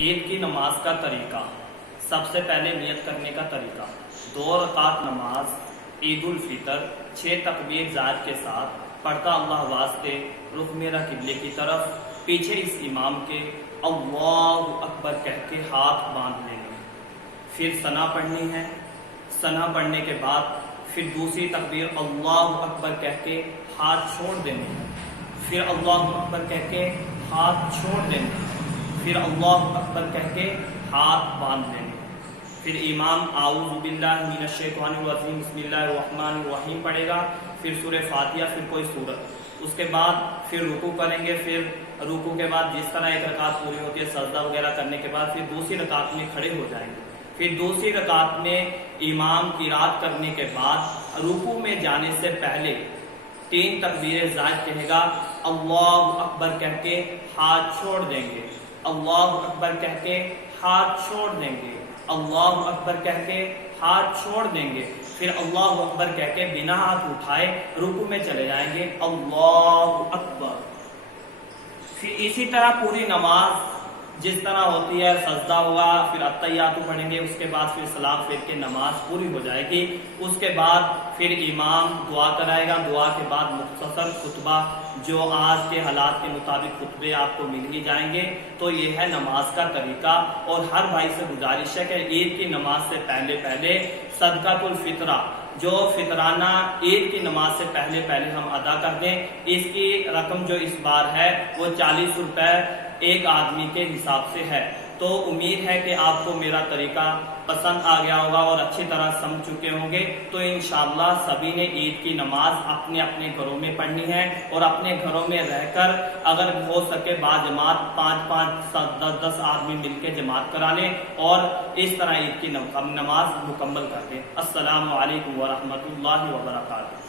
عید کی نماز کا طریقہ۔ سب سے پہلے نیت کرنے کا طریقہ، 2 رکعت نماز عید الفطر 6 تکبیر زائد کے ساتھ پڑھتا اللہ واسطے، رخ میرا قبلے کی طرف، پیچھے اس امام کے اللہ اکبر کہہ کے ہاتھ باندھ لینے، پھر ثنا پڑھنی ہے۔ ثنا پڑھنے کے بعد پھر دوسری تکبیر اللہ اکبر کہہ کے ہاتھ چھوڑ دینے ہیں، پھر اللہ اکبر کہہ کے ہاتھ چھوڑ دینے ہیں، پھر اللہ اکبر کہہ کے ہاتھ باندھ لینے، پھر امام اعوذ باللہ من الشیطان الرجیم بسم اللہ الرحمن الرحیم پڑھے گا، پھر سورہ فاتحہ، پھر کوئی سورت، اس کے بعد پھر رکوع کریں گے، پھر رکوع کے بعد جس طرح ایک رکعت پوری ہوتی ہے سجدہ وغیرہ کرنے کے بعد پھر دوسری رکعت میں کھڑے ہو جائیں گے، پھر دوسری رکعت میں امام قرات کرنے کے بعد رکوع میں جانے سے پہلے 3 تکبیر زائد کہے گا، اللہ اکبر کہہ کے ہاتھ چھوڑ دیں گے، اللہ اکبر کہہ کے ہاتھ چھوڑ دیں گے، اللہ اکبر کہہ کے ہاتھ چھوڑ دیں گے، پھر اللہ اکبر کہہ کے بنا ہاتھ اٹھائے رکوع میں چلے جائیں گے، اللہ اکبر۔ پھر اسی طرح پوری نماز جس طرح ہوتی ہے، سجدہ ہوگا، پھر التحیات پڑھیں گے، اس کے بعد پھر سلام پھیر کے نماز پوری ہو جائے گی۔ اس کے بعد پھر امام دعا کرائے گا، دعا کے بعد مختصر خطبہ، جو آج کے حالات کے مطابق خطبے آپ کو مل ہی جائیں گے۔ تو یہ ہے نماز کا طریقہ، اور ہر بھائی سے گزارش ہے کہ عید کی نماز سے پہلے صدقۃ الفطرہ، جو فطرانہ عید کی نماز سے پہلے ہم ادا کر دیں، اس کی رقم جو اس بار ہے وہ 40 روپے ایک آدمی کے حساب سے ہے۔ تو امید ہے کہ آپ کو میرا طریقہ پسند آ گیا ہوگا اور اچھی طرح سمجھ چکے ہوں گے۔ تو انشاءاللہ سبھی نے عید کی نماز اپنے اپنے گھروں میں پڑھنی ہے، اور اپنے گھروں میں رہ کر اگر ہو سکے باجماعت 5 10 آدمی مل کے جماعت کرا لیں، اور اس طرح عید کی نماز مکمل کر دیں۔ السلام علیکم ورحمۃ اللہ وبرکاتہ۔